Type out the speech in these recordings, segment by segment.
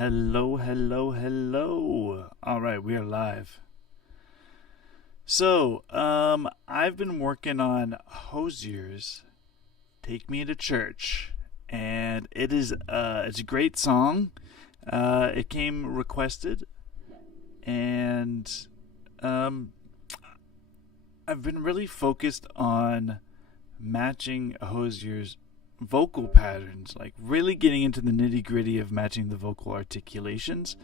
Hello, hello, hello. All right, we are live. So, I've been working on Hozier's "Take Me to Church," and it's a great song. It came requested, and I've been really focused on matching Hozier's vocal patterns, like really getting into the nitty gritty of matching the vocal articulations.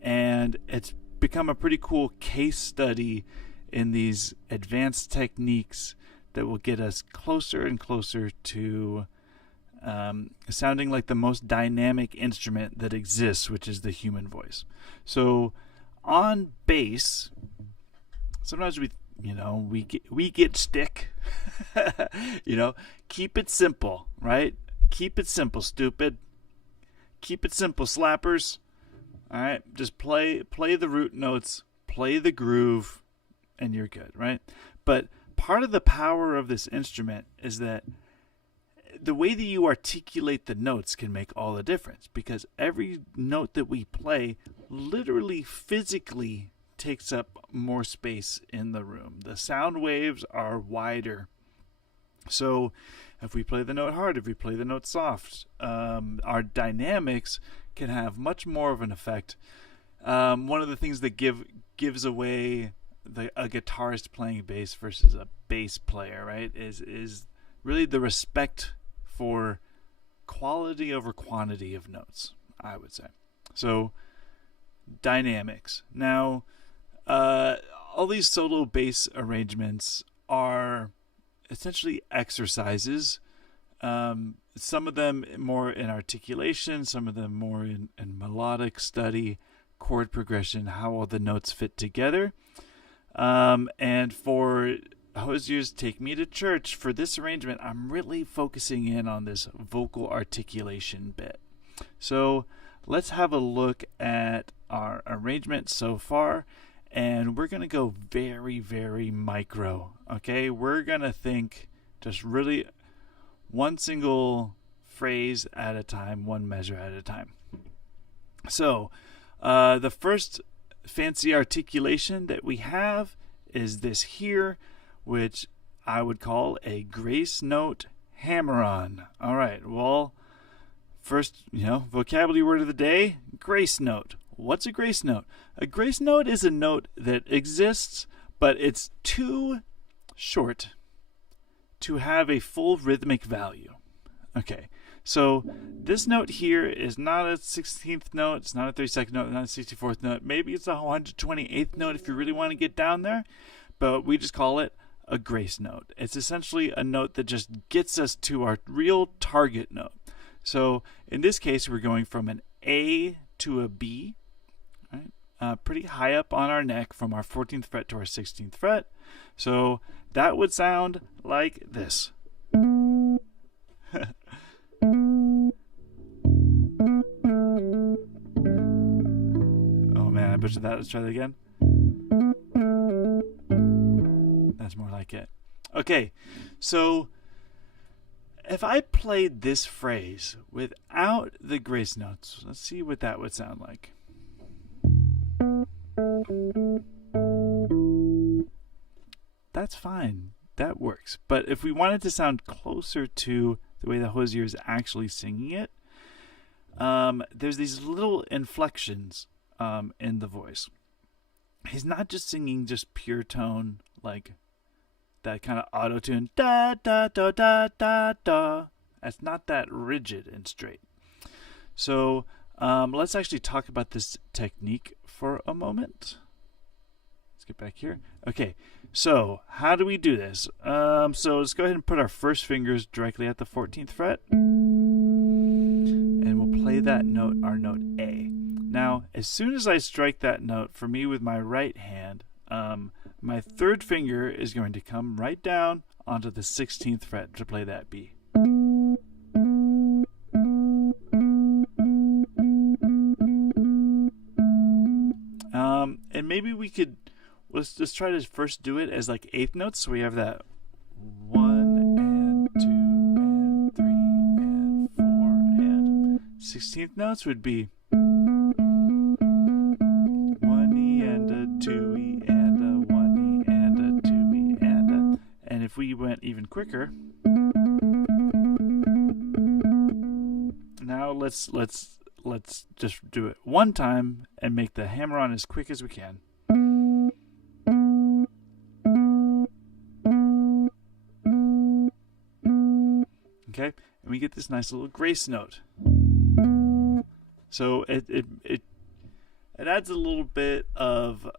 And it's become a pretty cool case study in these advanced techniques that will get us closer and closer to sounding like the most dynamic instrument that exists, which is the human voice. So on bass, sometimes we get stick. Keep it simple, right? Keep it simple, stupid. Keep it simple, slappers. All right, just play the root notes, play the groove, and you're good, right? But part of the power of this instrument is that the way that you articulate the notes can make all the difference, because every note that we play literally physically takes up more space in the room. The sound waves are wider. So if we play the note hard, if we play the note soft, our dynamics can have much more of an effect. One of the things that gives away a guitarist playing bass versus a bass player, right, is really the respect for quality over quantity of notes, I would say. So dynamics. Now, all these solo bass arrangements are essentially exercises. Some of them more in articulation, some of them more in melodic study, chord progression, how all the notes fit together. And for Hozier's "Take Me to Church," for this arrangement, I'm really focusing in on this vocal articulation bit. So let's have a look at our arrangement so far. And we're going to go very, very micro, okay? We're going to think just really one single phrase at a time, one measure at a time. So the first fancy articulation that we have is this here, which I would call a grace note hammer-on. All right, well, first, vocabulary word of the day, grace note. What's a grace note? A grace note is a note that exists, but it's too short to have a full rhythmic value. Okay, so this note here is not a 16th note, it's not a 32nd note, not a 64th note. Maybe it's a 128th note if you really want to get down there, but we just call it a grace note. It's essentially a note that just gets us to our real target note. So in this case, we're going from an A to a B. Pretty high up on our neck from our 14th fret to our 16th fret. So that would sound like this. Oh man, I butchered that. Let's try that again. That's more like it. Okay, so if I played this phrase without the grace notes, let's see what that would sound like. That's fine. That works. But if we wanted to sound closer to the way that Hozier is actually singing it, there's these little inflections in the voice. He's not just singing just pure tone, like that kind of auto-tune, da, da, da, da, da, da. That's not that rigid and straight. So let's actually talk about this technique for a moment. Let's get back here. Okay, so how do we do this? So let's go ahead and put our first fingers directly at the 14th fret. And we'll play that note, our note A. Now, as soon as I strike that note, for me with my right hand, my third finger is going to come right down onto the 16th fret to play that B. And maybe we could, let's just try to first do it as like eighth notes. So we have that 1 and 2 and 3 and 4 and 16th notes would be. even quicker. Now let's just do it one time and make the hammer-on as quick as we can. Okay, and we get this nice little grace note. So it adds a little bit of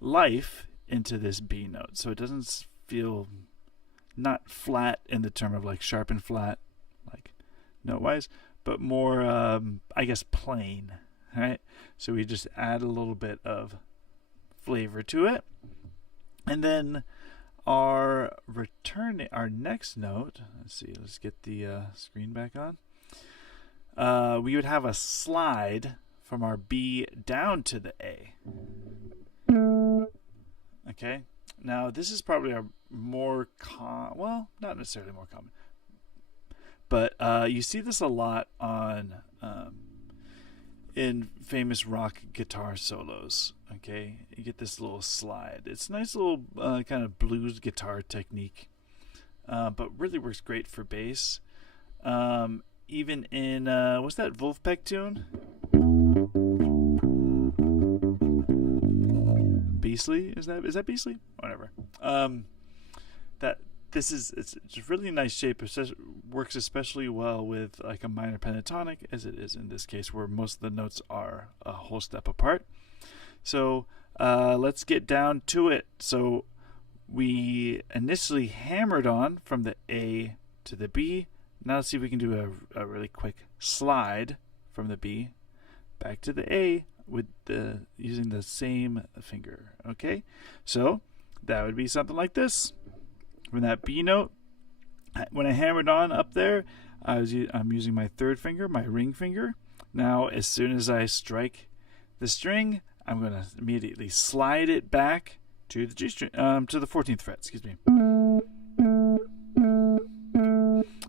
life into this B note, so it doesn't feel not flat in the term of like sharp and flat, like note-wise, but more, I guess, plain. All right, so we just add a little bit of flavor to it, and then our next note. Let's see. Let's get the screen back on. We would have a slide from our B down to the A. Okay. Now this is probably a more well, not necessarily more common, but you see this a lot on in famous rock guitar solos. Okay, you get this little slide. It's a nice little kind of blues guitar technique, but really works great for bass. Even in what's that Wolfpack tune? Beasley? Is that Beasley? Whatever. It's just really nice shape. It works especially well with like a minor pentatonic, as it is in this case, where most of the notes are a whole step apart. So let's get down to it. So we initially hammered on from the A to the B. Now let's see if we can do a really quick slide from the B back to the A with using the same finger. Okay, so that would be something like this. From that B note, when I hammered on up there, I'm using my third finger, my ring finger. Now, as soon as I strike the string, I'm going to immediately slide it back to the G string, to the 14th fret. Excuse me.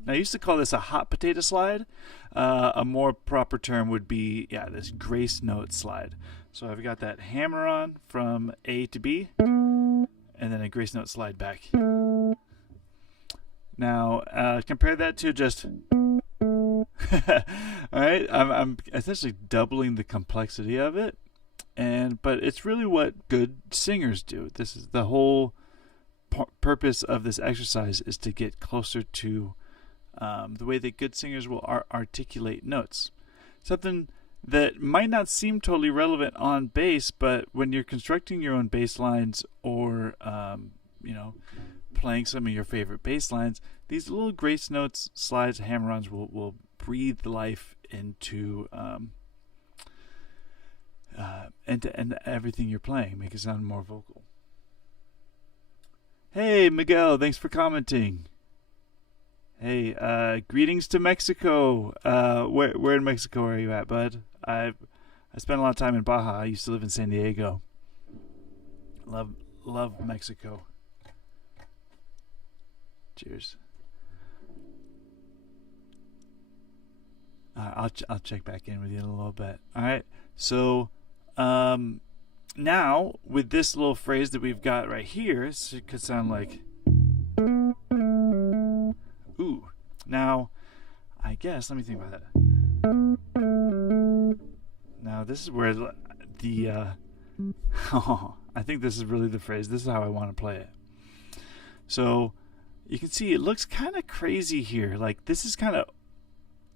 Now, I used to call this a hot potato slide. A more proper term would be, this grace note slide. So I've got that hammer on from A to B, and then a grace note slide back. Now, compare that to just... All right, I'm essentially doubling the complexity of it, but it's really what good singers do. This is the whole purpose of this exercise, is to get closer to the way that good singers will articulate notes. Something that might not seem totally relevant on bass, but when you're constructing your own bass lines or playing some of your favorite bass lines, these little grace notes, slides, hammer-ons will breathe life into and everything you're playing, make it sound more vocal. Hey Miguel, thanks for commenting. Hey, greetings to Mexico. Where in Mexico are you at, bud? I spent a lot of time in Baja. I used to live in San Diego. Love Mexico. Cheers. I'll check back in with you in a little bit. All right. So now with this little phrase that we've got right here, it could sound like ooh. Now, I guess let me think about that. Now this is where the I think this is really the phrase. This is how I want to play it. So you can see it looks kind of crazy here. Like this is kind of,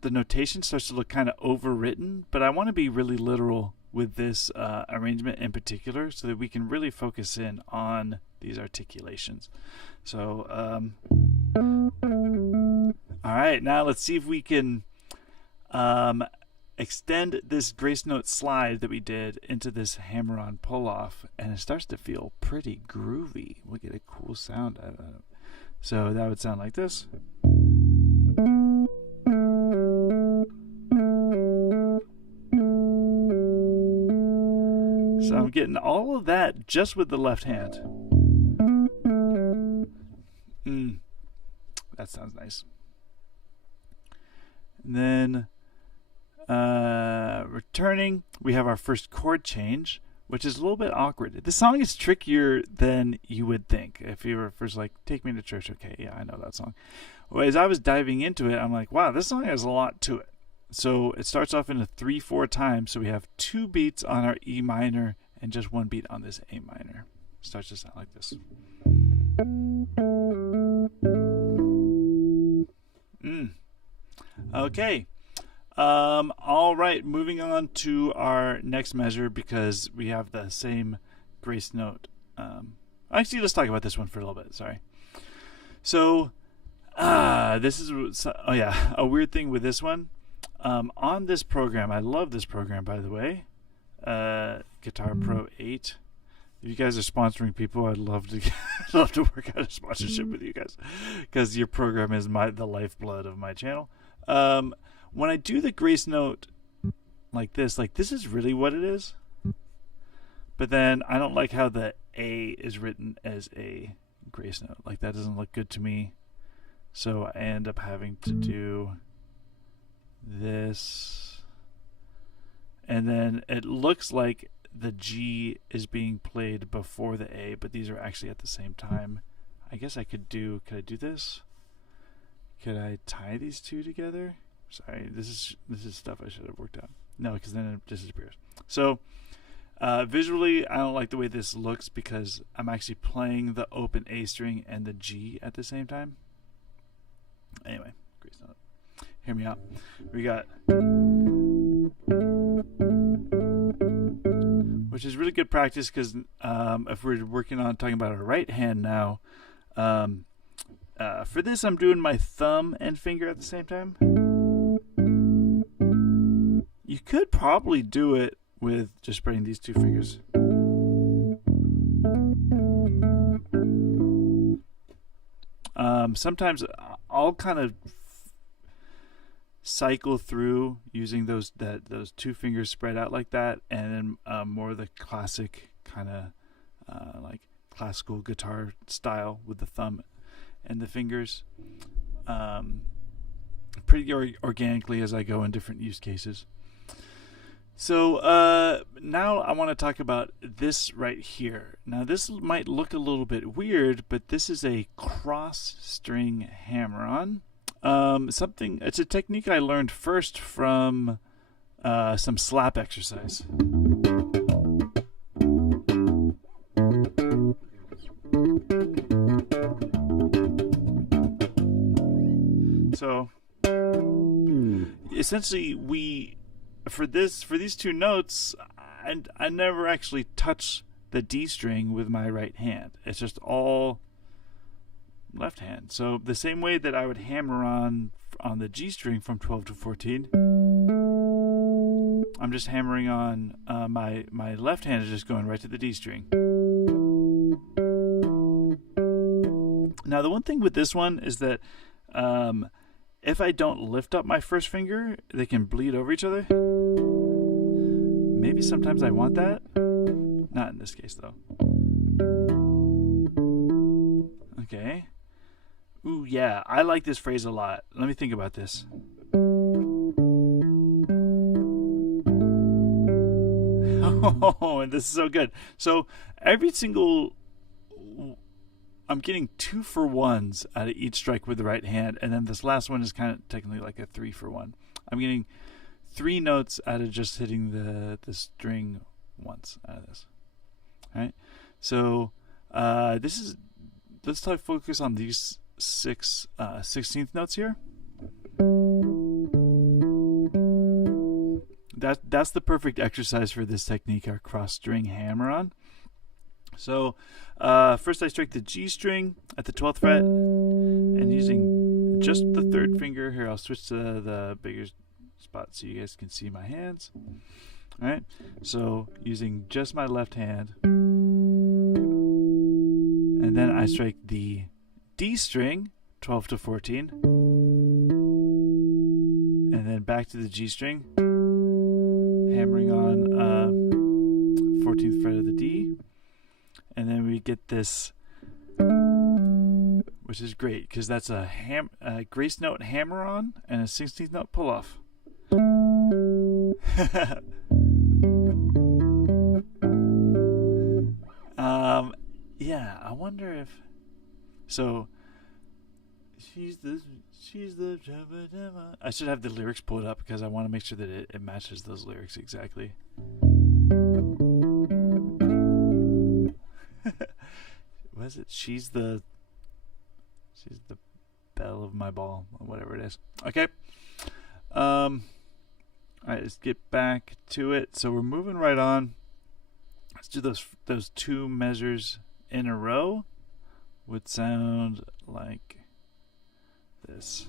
the notation starts to look kind of overwritten, but I want to be really literal with this arrangement in particular so that we can really focus in on these articulations. So, all right, now let's see if we can extend this grace note slide that we did into this hammer-on pull-off, and it starts to feel pretty groovy. We'll get a cool sound out of it. So that would sound like this. So I'm getting all of that just with the left hand. That sounds nice. And then returning, we have our first chord change, which is a little bit awkward. This song is trickier than you would think. If you were first like, Take Me to Church, okay, yeah, I know that song. Well, as I was diving into it, I'm like, wow, this song has a lot to it. So it starts off in a 3/4 time, so we have 2 beats on our E minor and just 1 beat on this A minor. It starts to sound like this. Okay. All right, moving on to our next measure because we have the same grace note. Actually, let's talk about this one for a little bit. Sorry. So, this is a weird thing with this one. On this program, I love this program, by the way. Guitar Pro 8. If you guys are sponsoring people, I'd love to work out a sponsorship with you guys because your program is the lifeblood of my channel. When I do the grace note like this is really what it is. But then I don't like how the A is written as a grace note. Like, that doesn't look good to me. So I end up having to do this. And then it looks like the G is being played before the A, but these are actually at the same time. I guess could I do this? Could I tie these two together? Sorry, this is stuff I should have worked out. No, because then it disappears. So visually, I don't like the way this looks because I'm actually playing the open A string and the G at the same time. Anyway, grace note. Hear me out. We got, which is really good practice because if we're working on talking about our right hand now, for this I'm doing my thumb and finger at the same time. You could probably do it with just spreading these 2 fingers. Sometimes I'll kind of cycle through using those 2 fingers spread out like that, and then more of the classic kind of like classical guitar style with the thumb and the fingers, pretty organically as I go in different use cases. So now I want to talk about this right here. Now this might look a little bit weird, but this is a cross string hammer-on. It's a technique I learned first from some slap exercise. So essentially for these 2 notes, I never actually touch the D string with my right hand. It's just all left hand. So the same way that I would hammer on the G string from 12 to 14, I'm just hammering on my left hand is just going right to the D string. Now the one thing with this one is that if I don't lift up my first finger, they can bleed over each other. Maybe sometimes I want that. Not in this case, though. Okay. Ooh, yeah. I like this phrase a lot. Let me think about this. Oh, and this is so good. So every single... I'm getting 2 for 1s out of each strike with the right hand, and then this last one is kind of technically like a 3 for 1. I'm getting 3 notes out of just hitting the string once out of this. All right, so let's focus on these 6 16th notes here. That's the perfect exercise for this technique, our cross string hammer-on. So first I strike the G string at the 12th fret, and using just the 3rd finger here, I'll switch to the bigger spot so you guys can see my hands. All right, so using just my left hand, and then I strike the D string 12 to 14, and then back to the G string, hammering on 14th fret of the D. And then we get this, which is great because that's a grace note hammer-on and a 16th note pull-off. yeah, I wonder if so. She's the I should have the lyrics pulled up because I want to make sure that it matches those lyrics exactly. What is it? She's the belle of my ball, or whatever it is. Okay. Alright, let's get back to it. So we're moving right on. Let's do those two measures in a row. Would sound like this.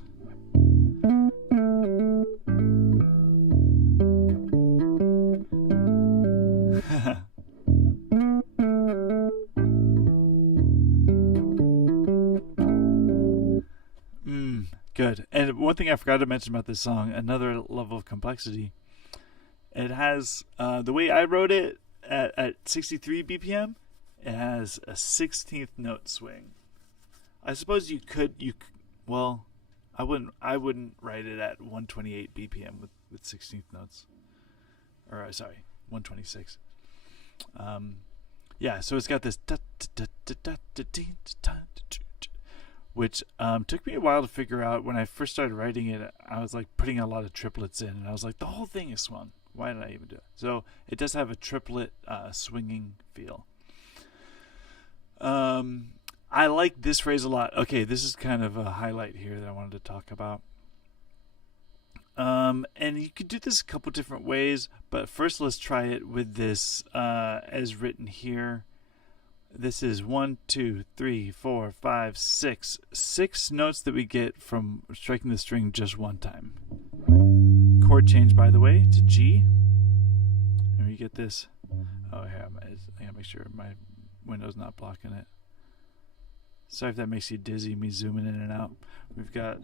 Good. And one thing I forgot to mention about this song, another level of complexity. It has the way I wrote it at 63 BPM. It has a 16th note swing. I suppose you could. Well, I wouldn't write it at 128 BPM with 16th notes. Or sorry, 126. Yeah, so it's got this which took me a while to figure out. When I first started writing it, I was like putting a lot of triplets in, and I was like, the whole thing is swung. Why did I even do it? So it does have a triplet swinging feel. I like this phrase a lot. Okay, this is kind of a highlight here that I wanted to talk about. And you could do this a couple different ways, but first let's try it with this as written here. This is 1, 2, 3, 4, 5, 6. 6 notes that we get from striking the string just one time. Chord change, by the way, to G. And we get this. Oh, here, I gotta make sure my window's not blocking it. Sorry if that makes you dizzy, me zooming in and out. We've got...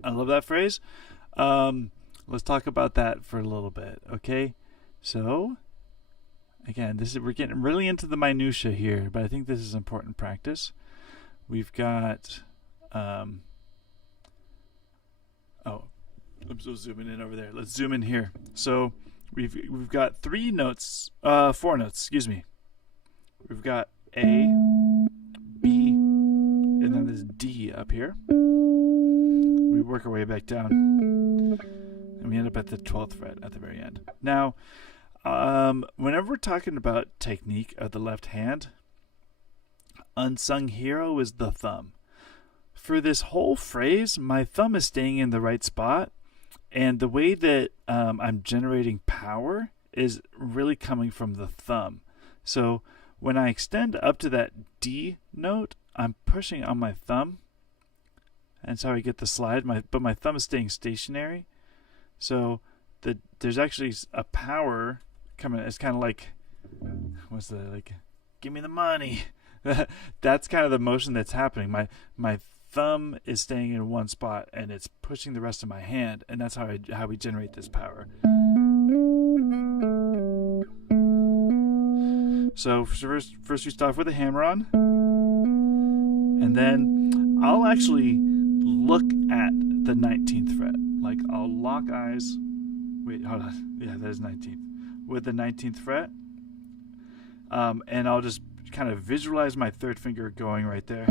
I love that phrase. Let's talk about that for a little bit, okay? So, again, we're getting really into the minutia here, but I think this is important practice. We've got... I'm so zooming in over there. Let's zoom in here. So we've got 4 notes. Excuse me. We've got A, B, and then there's D up here. We work our way back down, and we end up at the 12th fret at the very end. Now, whenever we're talking about technique of the left hand, unsung hero is the thumb. For this whole phrase, my thumb is staying in the right spot, and the way that I'm generating power is really coming from the thumb. So when I extend up to that D note, I'm pushing on my thumb, and so I get the slide. But my thumb is staying stationary, so there's actually a power coming. It's kind of like, what's the like? Give me the money. That's kind of the motion that's happening. My thumb is staying in one spot, and it's pushing the rest of my hand, and that's how we generate this power. So first we start with a hammer on, and then I'll actually look at the 19th fret. Like, I'll lock eyes. Wait, hold on. Yeah, that is 19th. With the 19th fret. And I'll just kind of visualize my third finger going right there.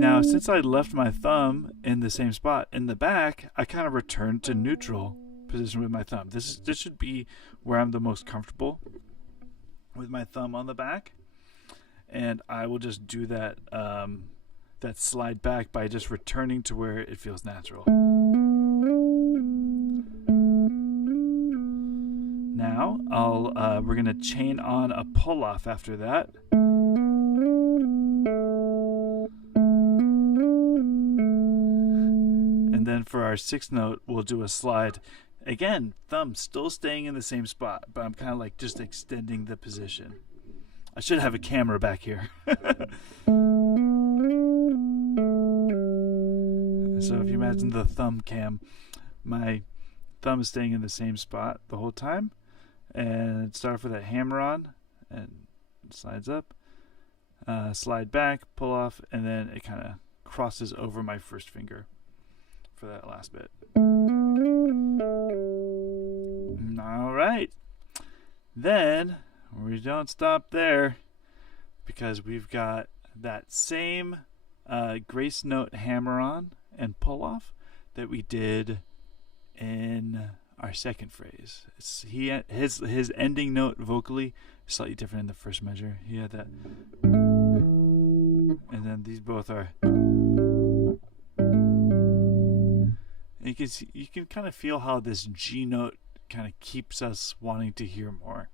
Now, since I left my thumb in the same spot in the back, I kind of returned to neutral position with my thumb. This should be where I'm the most comfortable, with my thumb on the back. And I will just do that slide back by just returning to where it feels natural. Now we're gonna chain on a pull off after that. And then for our 6th note, we'll do a slide. Again, thumb still staying in the same spot, but I'm kind of like just extending the position. I should have a camera back here. So if you imagine the thumb cam, my thumb is staying in the same spot the whole time. And start off with that hammer on, and it slides up. slide back, pull off, and then it kind of crosses over my first finger for that last bit. All right. Then we don't stop there, because we've got that same grace note hammer on and pull off that we did in our second phrase. His ending note vocally is slightly different in the first measure. He had that, and then these both are. You can kind of feel how this G note kind of keeps us wanting to hear more.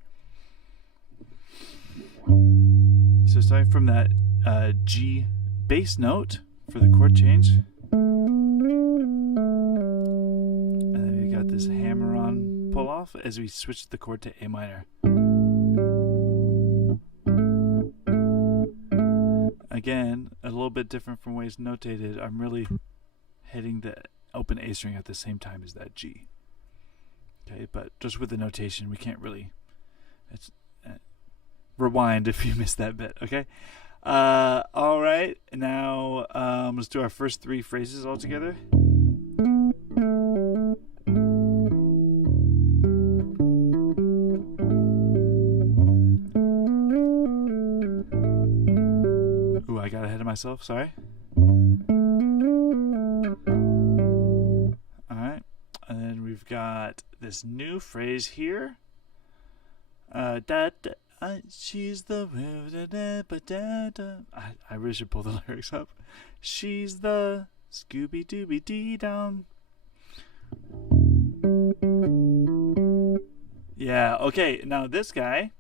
So starting from that G bass note for the chord change, and then we got this hammer-on pull-off as we switch the chord to A minor. Again, a little bit different from ways notated. I'm really hitting the open A string at the same time as that G. Okay, but just with the notation, we can't really. Rewind if you missed that bit. Okay. All right. Now let's do our first three phrases all together. Ooh, I got ahead of myself. Sorry. All right. And then we've got this new phrase here. She's the. I really should pull the lyrics up. She's the Scooby Dooby Dee down. Yeah. Okay. Now this guy,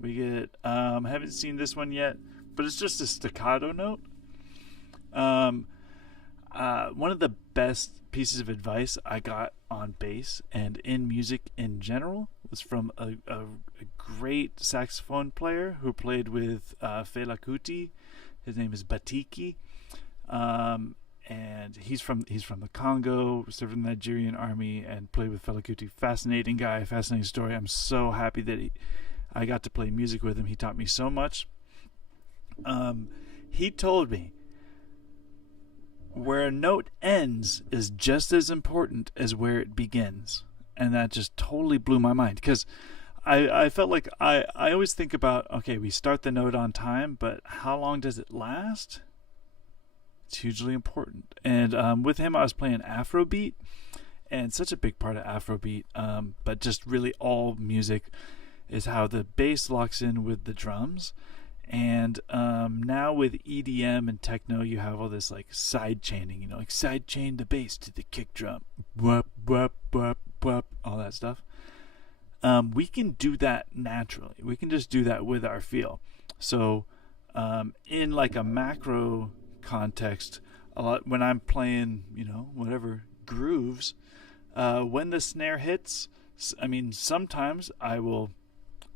we get. Haven't seen this one yet, but it's just a staccato note. One of the best pieces of advice I got on bass and in music in general was from a great saxophone player who played with Fela Kuti. His name is Batiki, and he's from the Congo, served in the Nigerian army, and played with Fela Kuti. Fascinating guy, fascinating story. I'm so happy that I got to play music with him. He taught me so much. He told me where a note ends is just as important as where it begins. And that just totally blew my mind, because I felt like I always think about, okay, we start the note on time, but how long does it last? It's hugely important. And with him, I was playing Afrobeat, and such a big part of Afrobeat, but just really all music, is how the bass locks in with the drums. And now with EDM and techno, you have all this like side chaining, like side chain the bass to the kick drum, whoop, whoop, whoop, whoop, all that stuff. We can do that naturally. We can just do that with our feel. So in like a macro context, a lot when I'm playing, whatever grooves, when the snare hits, sometimes I will,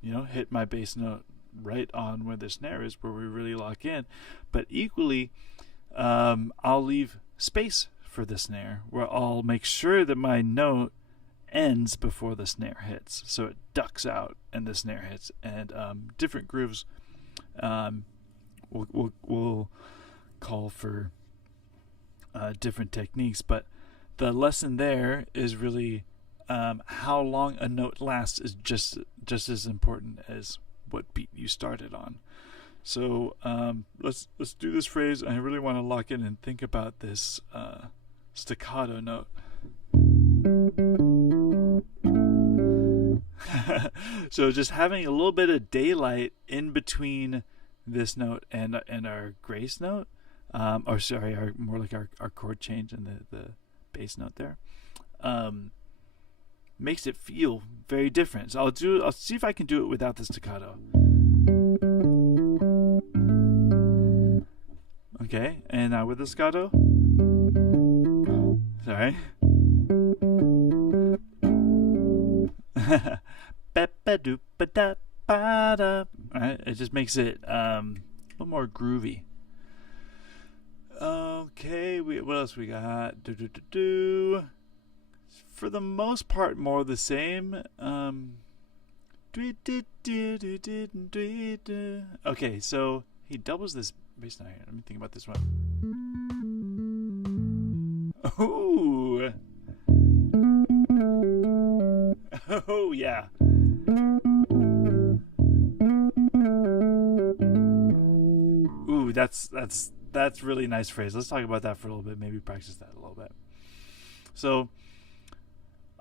hit my bass note right on where the snare is, where we really lock in. But equally, I'll leave space for the snare, where I'll make sure that my note ends before the snare hits, so it ducks out and the snare hits. And different grooves will call for different techniques, but the lesson there is really how long a note lasts is just as important as what beat you started on. So let's do this phrase. I really want to lock in and think about this staccato note. So just having a little bit of daylight in between this note and our grace note, more like our chord change and the bass note there, makes it feel very different. So I'll see if I can do it without the staccato. Okay, and now with the staccato. Sorry. Alright, it just makes it a little more groovy. Okay, what else we got? For the most part, more the same. Okay, so He doubles this bass note here. Let me think about this one. Ooh. Oh yeah. Ooh, that's really nice phrase. Let's talk about that for a little bit. Maybe practice that a little bit. So,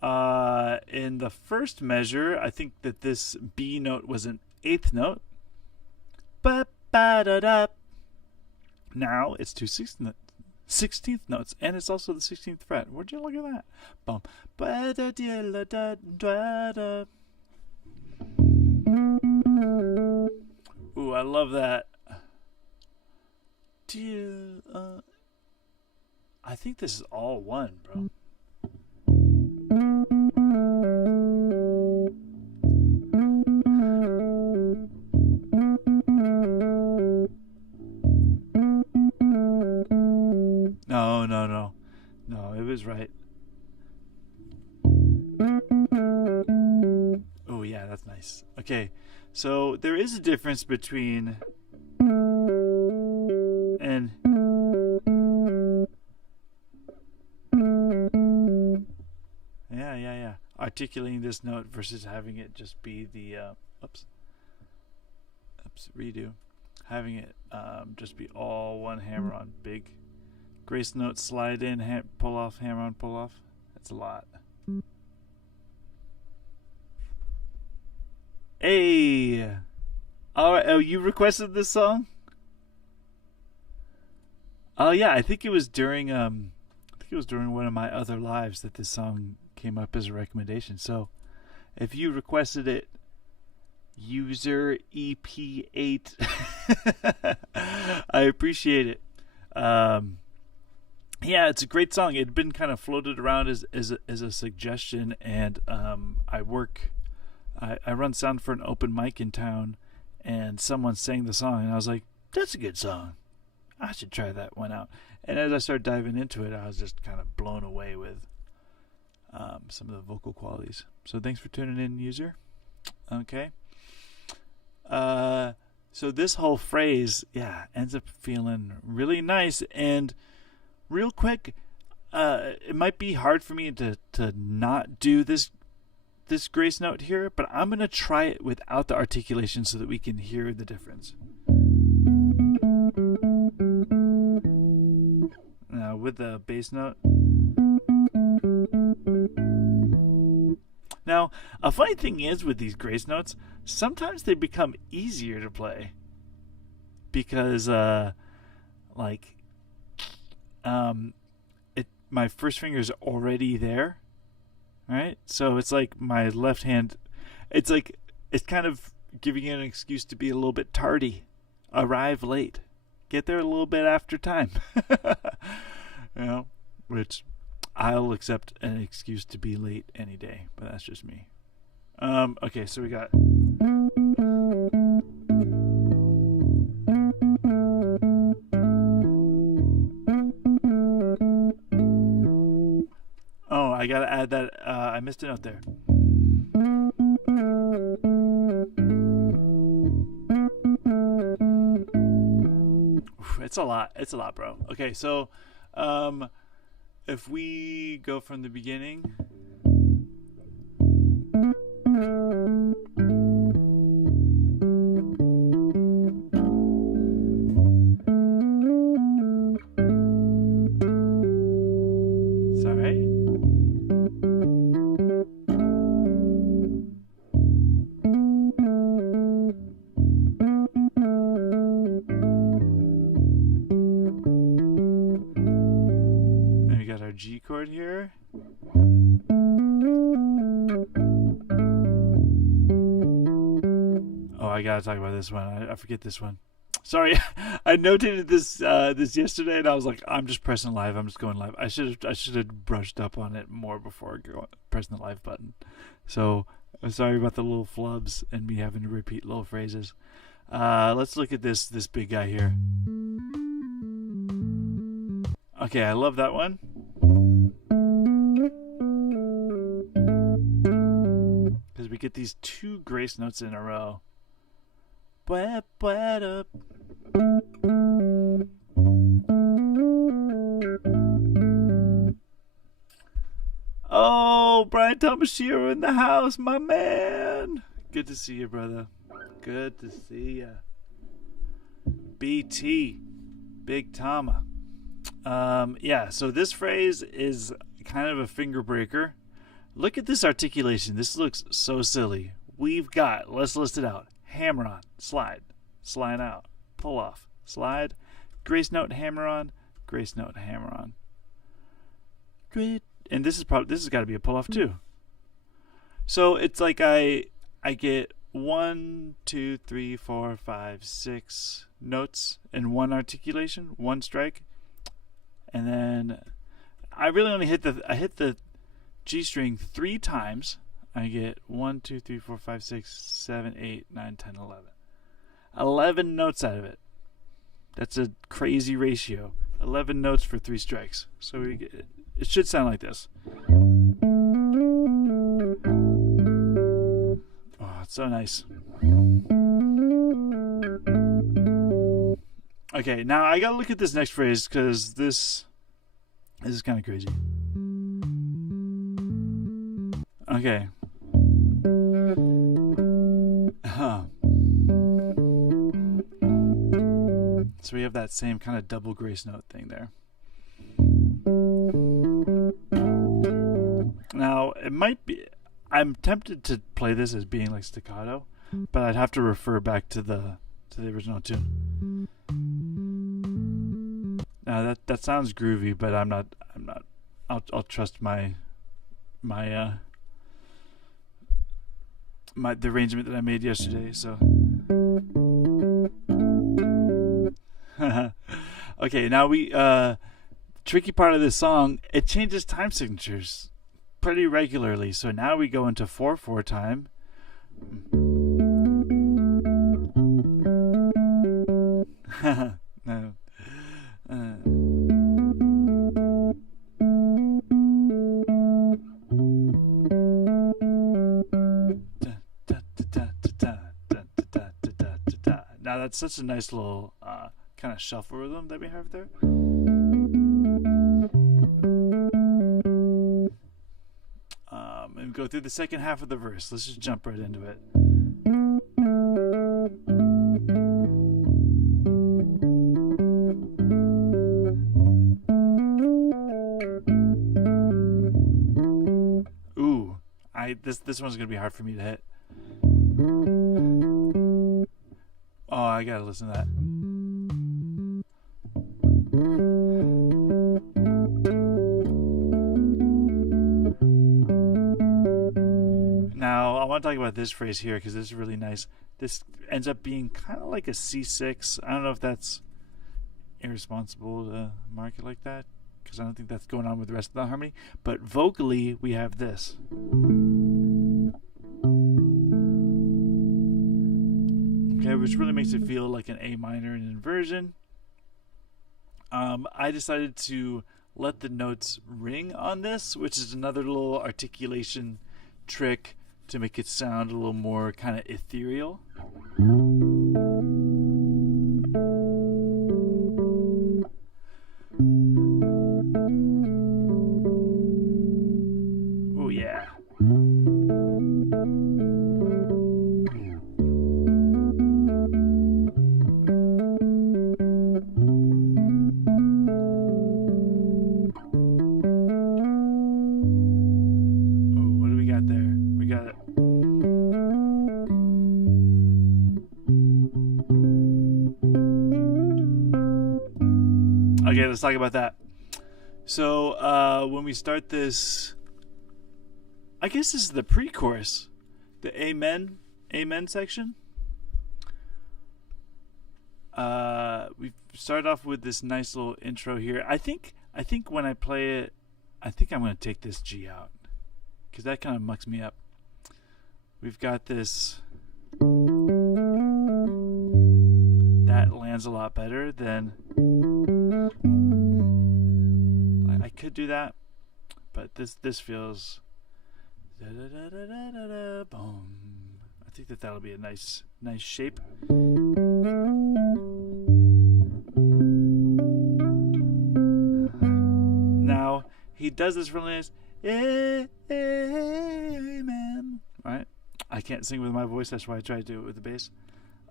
in the first measure, I think that this B note was an eighth note. Ba-ba-da-da. Now it's two 16th notes, and it's also the 16th fret. Where'd you look at that? Bum. Ba-da-da-da-da-da. Ooh, I love that. I think this is all one, bro. No, it was right. Oh, yeah, that's nice. Okay, so there is a difference between and yeah. Articulating this note versus having it just be the redo. Having it just be all one hammer on big. Grace note, slide in, pull off, hammer on, pull off. That's a lot. Hey! Alright, oh, you requested this song? Oh yeah, I think it was during one of my other lives that this song came up as a recommendation. So, if you requested it, user EP8, I appreciate it. Yeah, it's a great song. It had been kind of floated around as a suggestion, and I run sound for an open mic in town, and someone sang the song, and I was like, that's a good song. I should try that one out. And as I started diving into it, I was just kind of blown away with some of the vocal qualities. So thanks for tuning in, user. Okay. So this whole phrase, ends up feeling really nice. And real quick, it might be hard for me to not do this grace note here, but I'm going to try it without the articulation so that we can hear the difference. Now with the bass note. Now, a funny thing is with these grace notes, sometimes they become easier to play because my first finger is already there, right? So it's like my left hand, it's kind of giving you an excuse to be a little bit tardy, arrive late, get there a little bit after time. Which I'll accept an excuse to be late any day, but that's just me. Okay, so we got I gotta add that I missed a note there. It's a lot, bro. Okay, so if we go from the beginning. Sorry. G chord here. Oh, I gotta talk about this one. I forget this one. Sorry, I notated this yesterday, and I was like, I'm just pressing live. I'm just going live. I should have brushed up on it more before pressing the live button. So I'm sorry about the little flubs and me having to repeat little phrases. Let's look at this big guy here. Okay, I love that one. Because we get these two grace notes in a row. Oh, Brian Tomashiro in the house, my man. Good to see you, brother. Good to see you. BT, Big Tama. Yeah, so this phrase is kind of a finger breaker. Look at this articulation. This looks so silly. We've got, let's list it out. Hammer on, slide, slide out, pull off, slide, grace note, hammer on, grace note, hammer on. Great. And this has got to be a pull off too. So it's like I get 1, 2, 3, 4, 5, 6 notes in one articulation, one strike, and then I really only hit the G string 3 times. I get 1, 2, 3, 4, 5, 6, 7, 8, 9, 10, 11. 11 notes out of it. That's a crazy ratio. 11 notes for 3 strikes. So it should sound like this. Oh, it's so nice. Okay, now I gotta look at this next phrase because this is kind of crazy. Okay. So we have that same kind of double grace note thing there. Now, it might be... I'm tempted to play this as being like staccato, but I'd have to refer back to the original tune. Now that sounds groovy, but I'm not. I'll trust the arrangement that I made yesterday. So. Okay, now we tricky part of this song. It changes time signatures pretty regularly. So now we go into 4/4 time. No. Now that's such a nice little kind of shuffle rhythm that we have there. And go through the second half of the verse. Let's just jump right into it. Ooh, this one's gonna be hard for me to hit. Oh, I gotta listen to that. Now, I want to talk about this phrase here because this is really nice. This ends up being kind of like a C6. I don't know if that's irresponsible to mark it like that because I don't think that's going on with the rest of the harmony. But vocally, we have this. Okay, which really makes it feel like an A minor in inversion. I decided to let the notes ring on this, which is another little articulation trick to make it sound a little more kind of ethereal. Oh yeah. Okay, let's talk about that. So when we start this, I guess this is the pre-chorus, the amen section. We start off with this nice little intro here. I think when I play it, I think I'm going to take this G out because that kind of mucks me up. We've got this. That lands a lot better than. I could do that, but this feels. Boom. I think that'll be a nice shape. Now he does this really nice. Amen. Right? I can't sing with my voice, that's why I try to do it with the bass.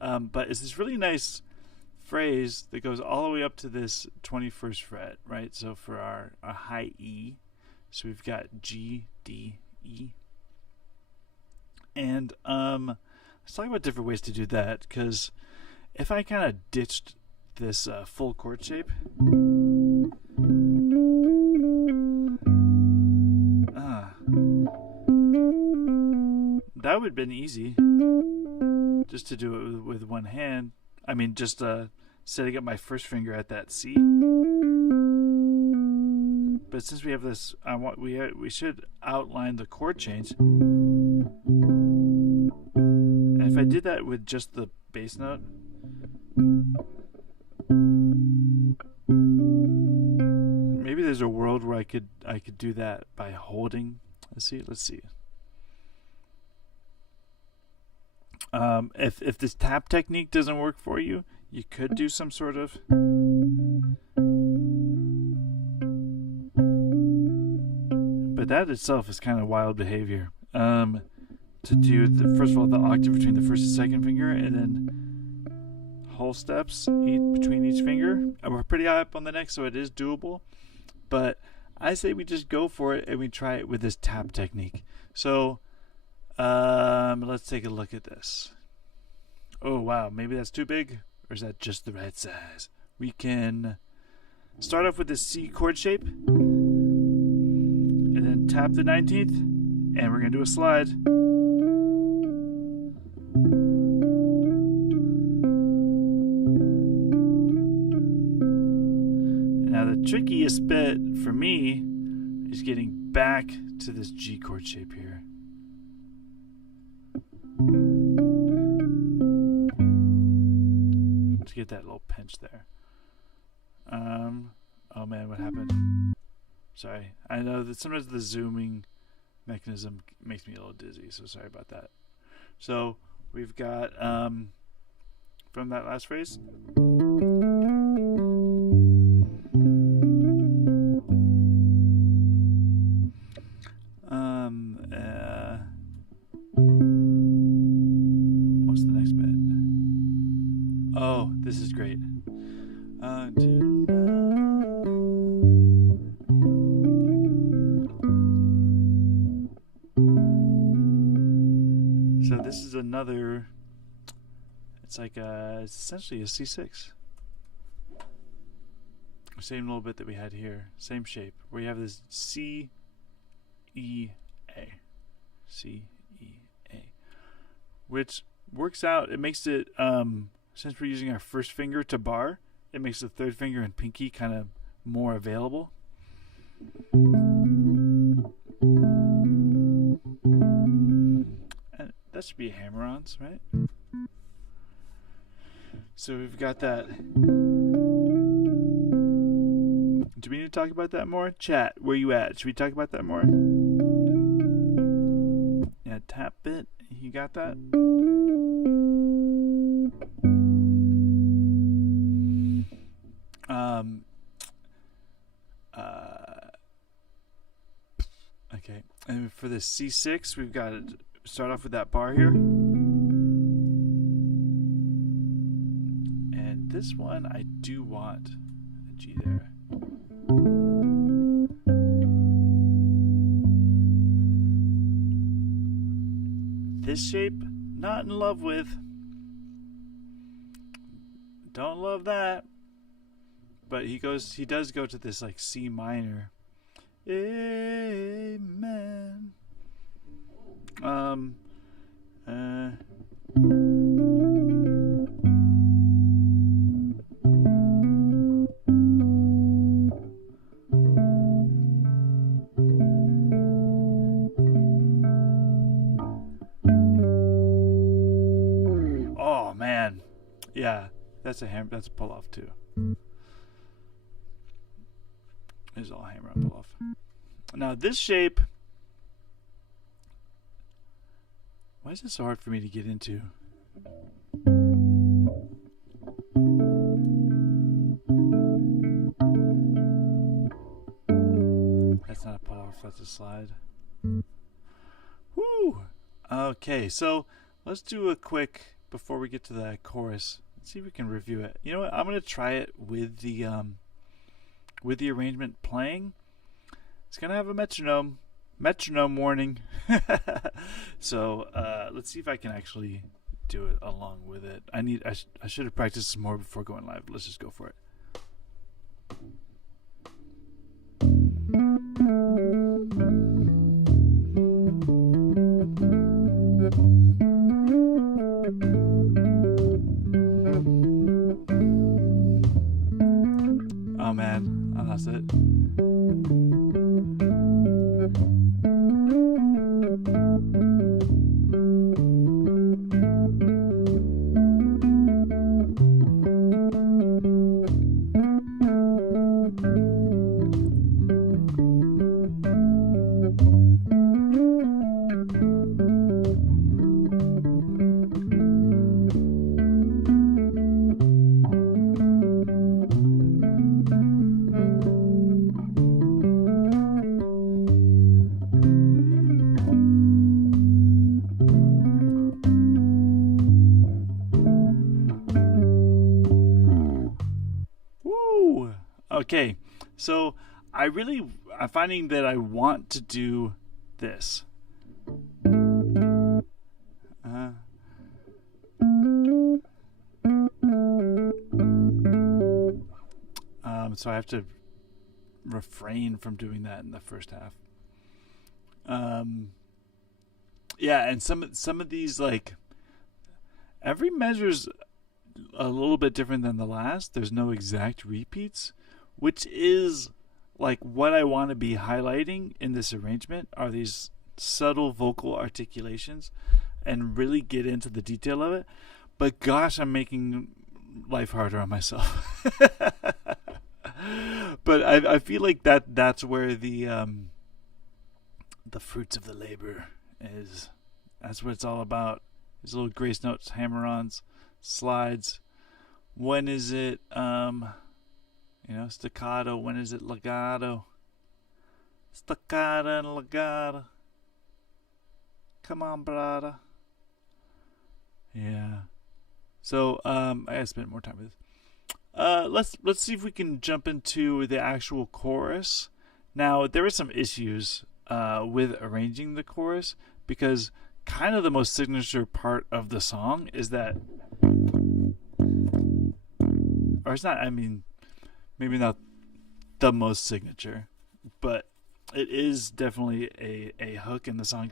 But it's this really nice phrase that goes all the way up to this 21st fret, right? So for our high E, so we've got G, D, E. And let's talk about different ways to do that, because if I kind of ditched this full chord shape, that would have been easy, just to do it with one hand. I mean, just setting up my first finger at that C. But since we have this, we should outline the chord change. And if I did that with just the bass note, maybe there's a world where I could do that by holding. Let's see. If this tap technique doesn't work for you, you could do some sort of. But that itself is kind of wild behavior. To do first of all the octave between the first and second finger, and then whole steps between each finger. We're pretty high up on the neck, so it is doable. But I say we just go for it and we try it with this tap technique. So let's take a look at this. Oh wow, maybe that's too big, or is that just the right size? We can start off with the C chord shape, and then tap the 19th, and we're gonna do a slide. Now the trickiest bit for me is getting back to this G chord shape here. To get that little pinch there. Oh man, what happened? Sorry. I know that sometimes the zooming mechanism makes me a little dizzy, so sorry about that. So we've got from that last phrase. What's the next bit? Oh, this is great. So this is another. It's like it's essentially a C6. Same little bit that we had here. Same shape. Where you have this C, E, A. C, E, A. Which works out. It makes it, since we're using our first finger to bar, it makes the third finger and pinky kind of more available. And that should be hammer-ons, right? So we've got that. Do we need to talk about that more? Chat, where you at? Should we talk about that more? Yeah, tap bit. You got that? Okay. And for the C6, we've got to start off with that bar here. And this one, I do want a G there. This shape, not in love with. Don't love that. But he does go to this like C minor. Amen. Oh man. Yeah, that's a pull off too. It's all hammer and pull off. Now this shape, why is it so hard for me to get into? That's not a pull off. if that's a slide. Woo! Okay, so let's do a quick, before we get to the chorus, let's see if we can review it. You know what? I'm going to try it with the arrangement playing. It's going to have a metronome warning. So let's see if I can actually do it along with it. I should have practiced some more before going live. Let's just go for it. Oh man, I lost it. Okay, so I'm finding that I want to do this. So I have to refrain from doing that in the first half. Yeah, and some of these, like, every measure's a little bit different than the last. There's no exact repeats, which is like what I want to be highlighting in this arrangement are these subtle vocal articulations and really get into the detail of it. But gosh, I'm making life harder on myself. But I feel like that's where the fruits of the labor is. That's what it's all about. These little grace notes, hammer-ons, slides. When is it staccato? When is it legato? Staccato and legato. Come on, brother. Yeah. So I gotta spend more time with this. Let's see if we can jump into the actual chorus. Now there are some issues with arranging the chorus because kind of the most signature part of the song is that, or it's not. I mean, maybe not the most signature, but it is definitely a hook in the song.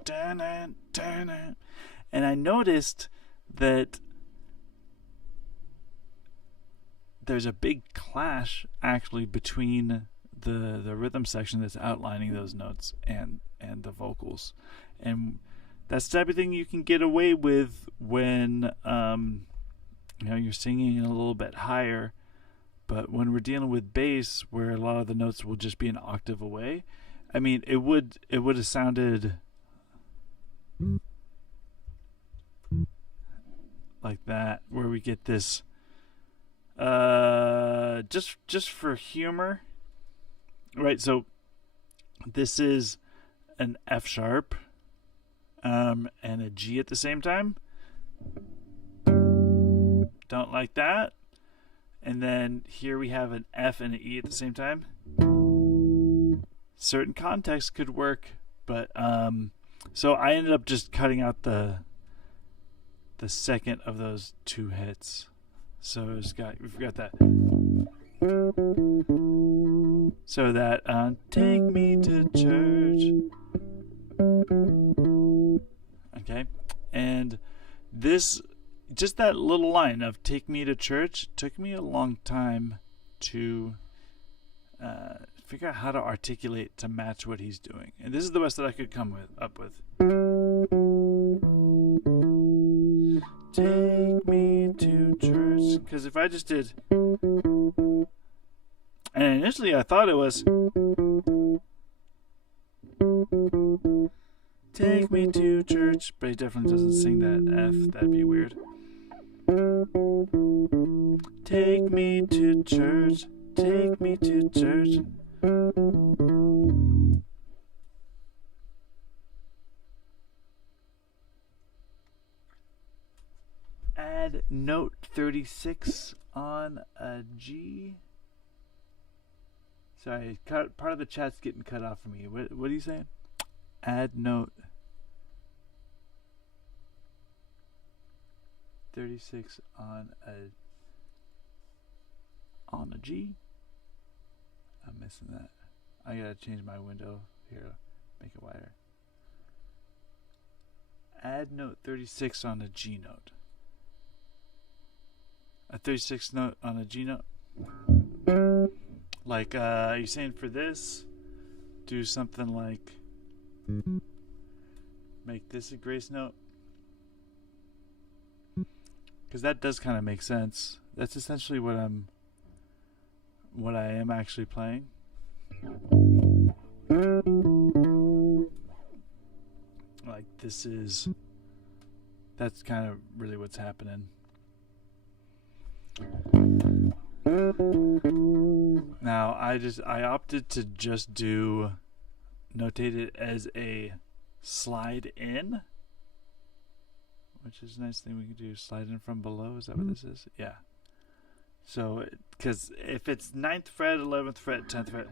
And I noticed that there's a big clash actually between the rhythm section that's outlining those notes and the vocals, and that's the type of thing you can get away with when you're singing a little bit higher. But when we're dealing with bass, where a lot of the notes will just be an octave away, I mean, it would have sounded like that, where we get this. Just for humor, right? So this is an F sharp, and a G at the same time. Don't like that. And then here we have an F and an E at the same time. Certain contexts could work, but so I ended up just cutting out the second of those two hits. So we've got that. So that take me to church. Okay, and this, just that little line of take me to church, took me a long time to figure out how to articulate to match what he's doing. And this is the best that I could come up with. Take me to church. Because if I just did, and initially I thought it was take me to church, but he definitely doesn't sing that F. That'd be weird. Take me to church. Take me to church. add note 36 on a G. Sorry, part of the chat's getting cut off for me. What are you saying? Add note 36 on a G. I'm missing that. I gotta change my window here, make it wider. Add note 36 on a G note. A 36 note on a G note. Like, are you saying for this, do something like make this a grace note? Because that does kind of make sense. That's essentially what I am actually playing. Like that's kind of really what's happening. Now I opted to just notate it as a slide in, which is a nice thing we can do. Slide in from below. Is that what this is? Yeah. So, because if it's 9th fret, 11th fret, 10th fret,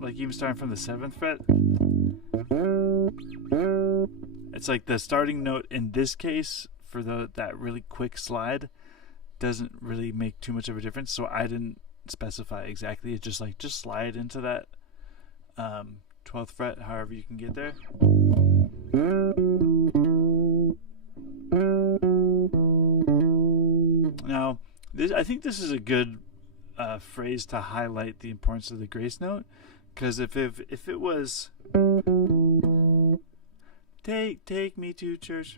like even starting from the 7th fret, it's like the starting note in this case for that really quick slide doesn't really make too much of a difference. So I didn't specify exactly. It's just slide into that 12th fret, however you can get there. Now, I think this is a good phrase to highlight the importance of the grace note, because if it was take me to church,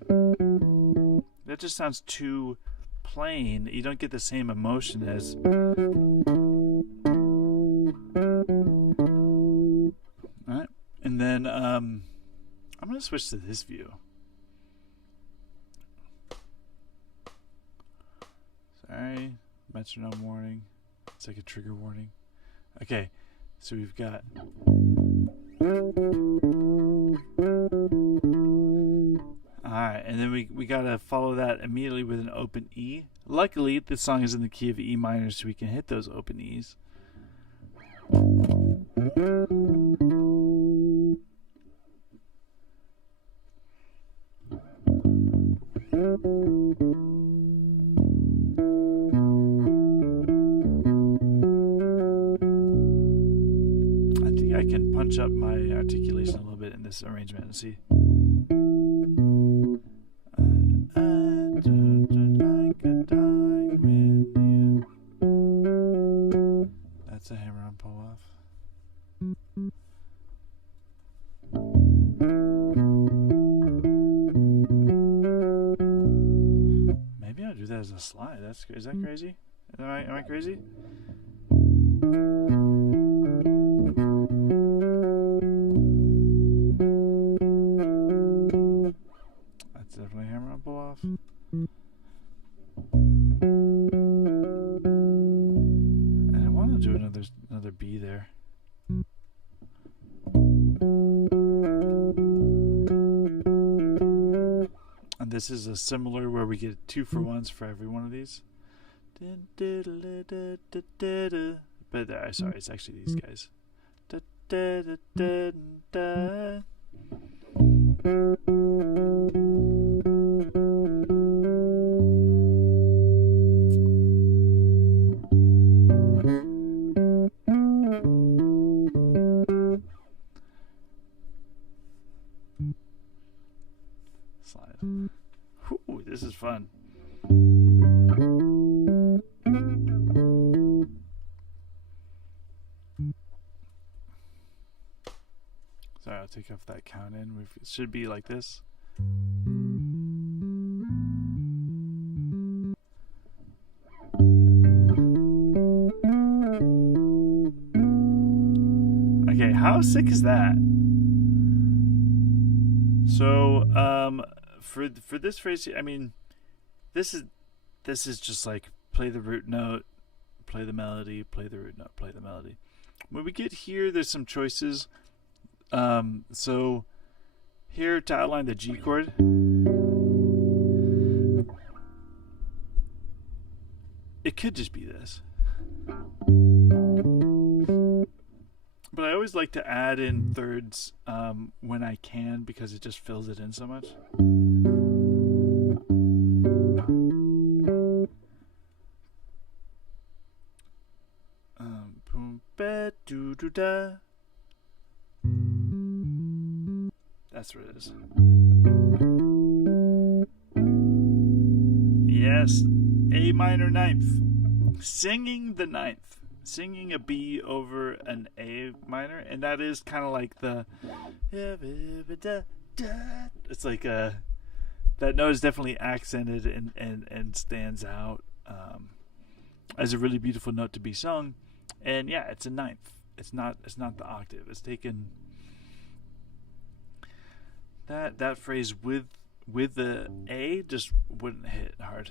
that just sounds too plain. You don't get the same emotion as all right. And then I'm gonna switch to this view. Sorry, metronome warning. It's like a trigger warning. Okay, so we've got alright, and then we gotta follow that immediately with an open E. Luckily, this song is in the key of E minor, so we can hit those open E's. I can punch up my articulation a little bit in this arrangement and see. I don't like a diamond. That's a hammer on pull off. Maybe I'll do that as a slide. Is that crazy? Am I crazy? Definitely hammer on pull off. And I want to do another B there. And this is a similar where we get 2 for 1s for every one of these. But sorry, it's actually these guys. Slide. Ooh, this is fun. Sorry, I'll take off that count in. It should be like this. Okay, how sick is that? So, for this phrase, I mean, this is just like play the root note, play the melody, play the root note, play the melody. When we get here, there's some choices. So here to outline the G chord, it could just be this. But I always like to add in thirds when I can, because it just fills it in so much. That's what it is. Yes, A minor ninth. Singing the ninth. Singing a B over an A minor, and that is kind of like the. It's like that note is definitely accented and stands out as a really beautiful note to be sung, and yeah, it's a ninth. It's not the octave. It's taken that phrase with the A just wouldn't hit hard.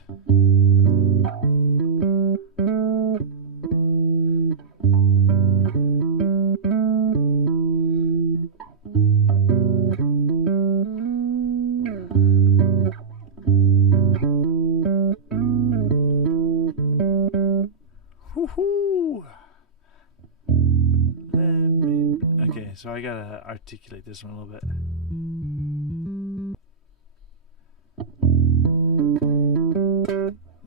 Okay, so I gotta articulate this one a little bit.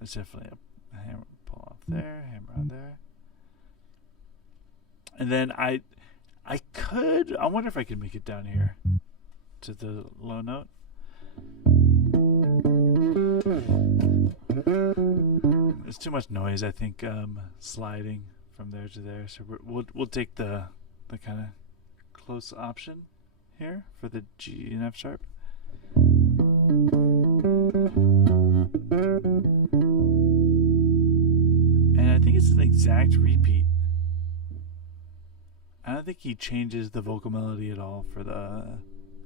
It's definitely a hammer pull off there, hammer on there. And then I wonder if I could make it down here to the low note. It's too much noise, I think, sliding from there to there. So we'll take the kind of close option here for the G and F sharp. And I think it's an exact repeat. I don't think he changes the vocal melody at all for the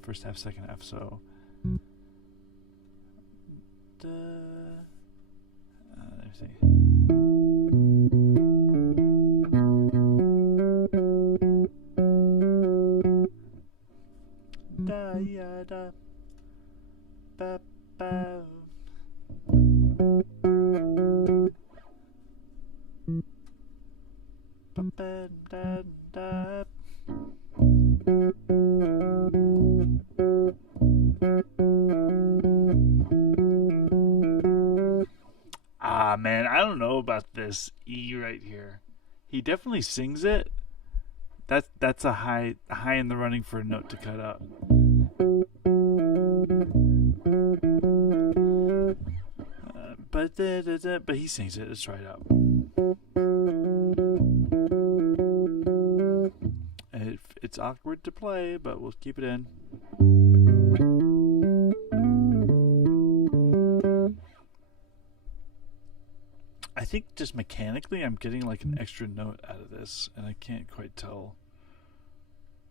first half, second half. So, let me see. Da ya da ba ba. Ah, man, I don't know about this E right here. He definitely sings it. That's a high in the running for a note to cut out. But he sings it. Let's try it out. It's awkward to play, but we'll keep it in. I think just mechanically I'm getting like an extra note out of this, and I can't quite tell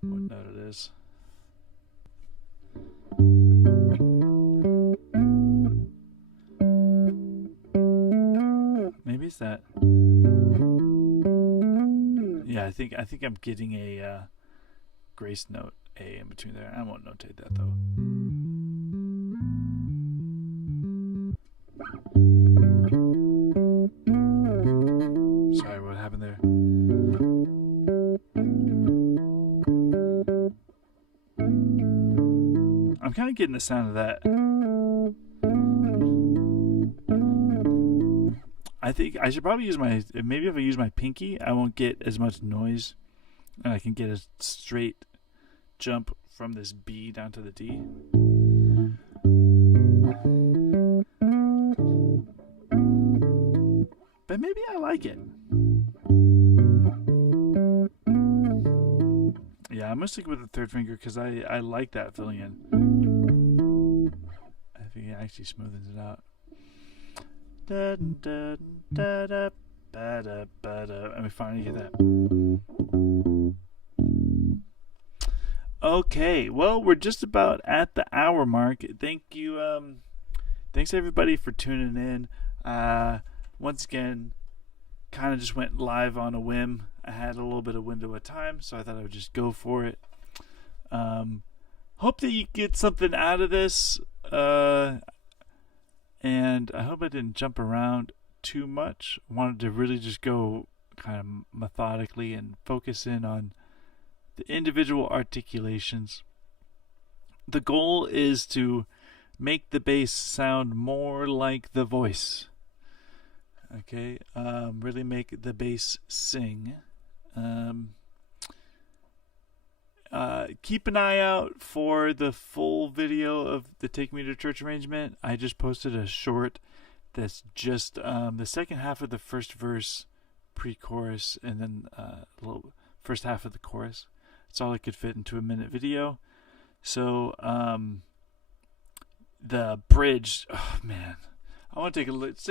what note it is. Maybe it's that. Yeah, I think I'm getting a grace note A in between there. I won't notate that though. Sorry, what happened there? I'm kind of getting the sound of that. I think I should probably use maybe if I use my pinky, I won't get as much noise, and I can get a straight jump from this B down to the D. But maybe I like it. Yeah, I'm gonna stick with the third finger because I like that filling in. I think it actually smoothens it out. Da, da, da, da, ba, da, ba, da. And we finally get that. Okay, well, we're just about at the hour mark. Thank you. Thanks everybody for tuning in. Once again, kind of just went live on a whim. I had a little bit of window of time, so I thought I would just go for it. Hope that you get something out of this. And I hope I didn't jump around too much. I wanted to really just go kind of methodically and focus in on the individual articulations. The goal is to make the bass sound more like the voice. Okay, really make the bass sing. Keep an eye out for the full video of the Take Me to Church arrangement. I just posted a short that's just the second half of the first verse, pre-chorus, and then a little first half of the chorus. It's all I could fit into a minute video. So the bridge, oh man, I want to take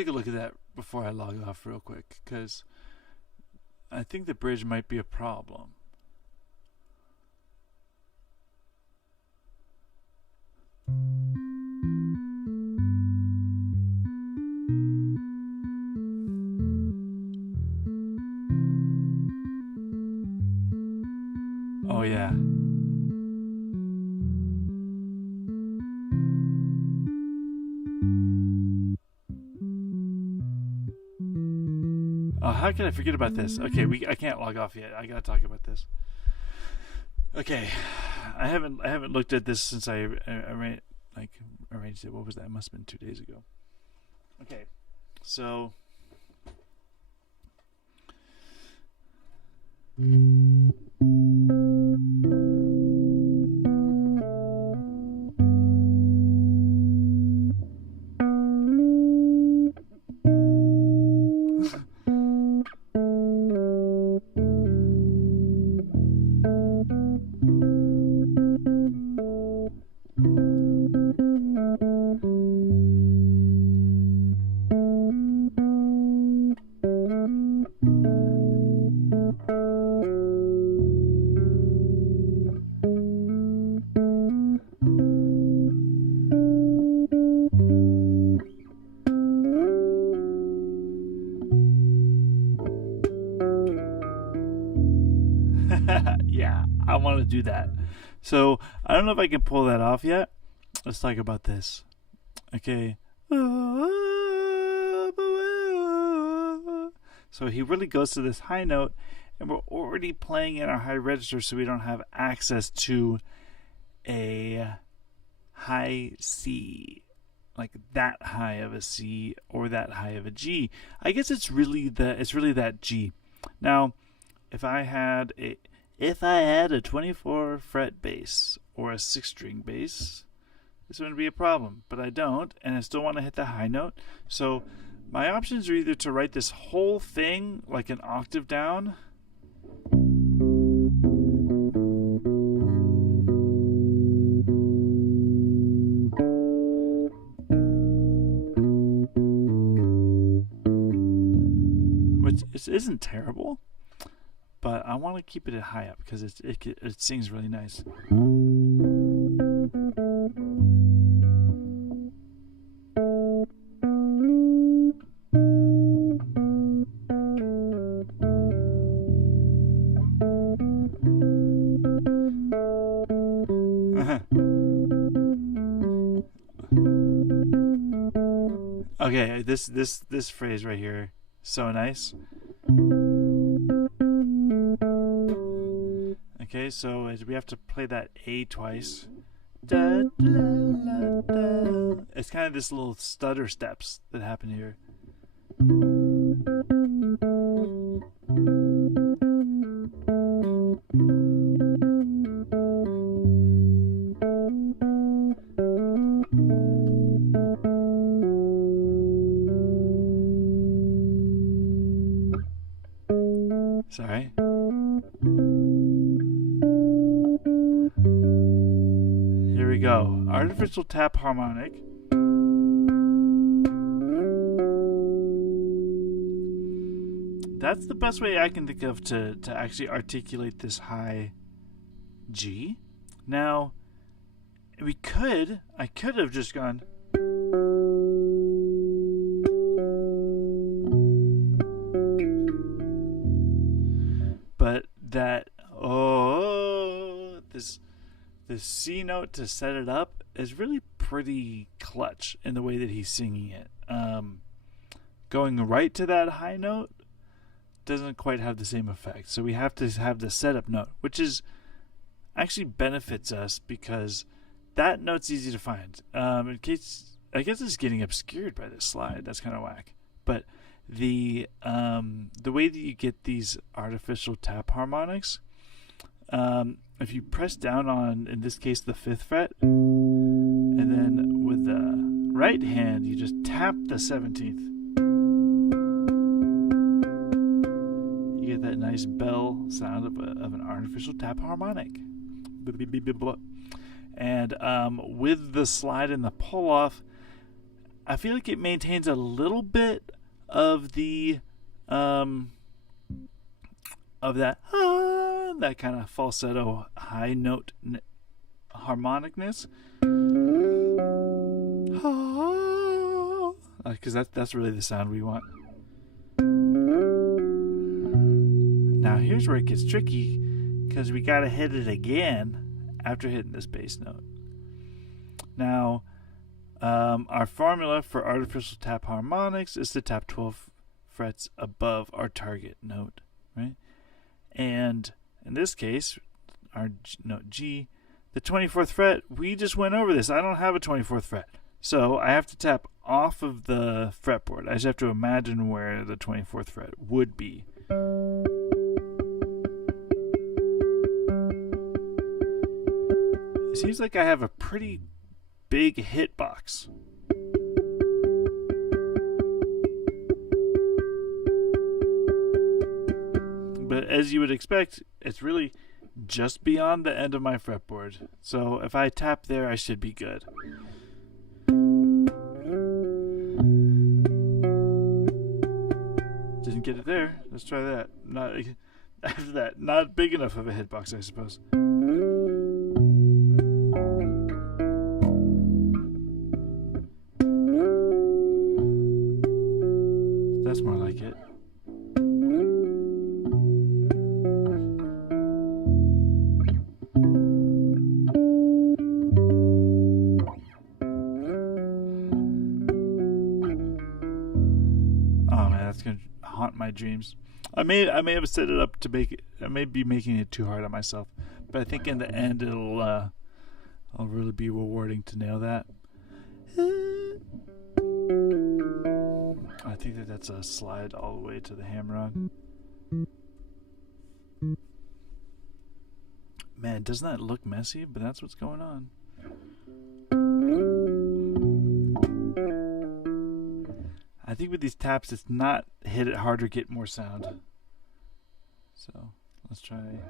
a look at that before I log off real quick, because I think the bridge might be a problem. Oh yeah. Oh, how can I forget about this? Okay, I can't log off yet. I gotta talk about this. Okay, I haven't looked at this since I arranged it. What was that? It must have been 2 days ago. Okay, so yeah, I want to do that. So I don't know if I can pull that off yet. Let's talk about this. Okay. So he really goes to this high note, and we're already playing in our high register, so we don't have access to a high C, like that high of a C or that high of a G. I guess it's really that G. Now, if I had a 24 fret bass or a 6-string bass, this wouldn't be a problem, but I don't, and I still want to hit the high note. So my options are either to write this whole thing like an octave down, which isn't terrible, but I want to keep it at high up because it sings really nice. Okay, this phrase right here, so nice. Okay, so we have to play that A twice. Da, da, da, da. It's kind of this little stutter steps that happen here. Sorry. Here we go. Artificial tap harmonic. That's the best way I can think of to actually articulate this high G. Now, I could have just gone. But that, this C note to set it up is really pretty clutch in the way that he's singing it. going right to that high note doesn't quite have the same effect. So we have to have the setup note, which is actually benefits us because that note's easy to find. In case, I guess it's getting obscured by this slide. That's kind of whack. But the way that you get these artificial tap harmonics, if you press down on, in this case, the 5th fret, and then with the right hand, you just tap the 17th. You get that nice bell sound of an artificial tap harmonic. And with the slide and the pull off, I feel like it maintains a little bit of the of that kind of falsetto high note harmonicness, because that's really the sound we want. Now here's where it gets tricky, because we gotta hit it again after hitting this bass note. Now, our formula for artificial tap harmonics is to tap 12 frets above our target note, right? And in this case, our note G, the 24th fret, we just went over this. I don't have a 24th fret. So I have to tap off of the fretboard. I just have to imagine where the 24th fret would be. It seems like I have a pretty big hitbox. But as you would expect, it's really just beyond the end of my fretboard. So if I tap there, I should be good. Didn't get it there. Let's try that. Not after that. Not big enough of a hitbox, I suppose. That's more like it. Oh man, that's gonna haunt my dreams. I may have set it up to make it. I may be making it too hard on myself, but I think in the end it'll really be rewarding to nail that. I think that's a slide all the way to the hammer-on. Man, doesn't that look messy? But that's what's going on. I think with these taps, it's not hit it harder, get more sound. So let's try.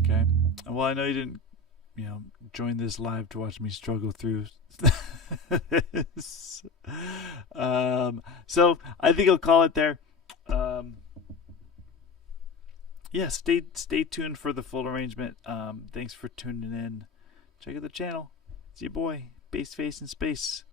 Okay. Well, I know you didn't, join this live to watch me struggle through this. So I think I'll call it there. Yeah, stay tuned for the full arrangement. Thanks for tuning in. Check out the channel. It's your boy, Bass Face in Space.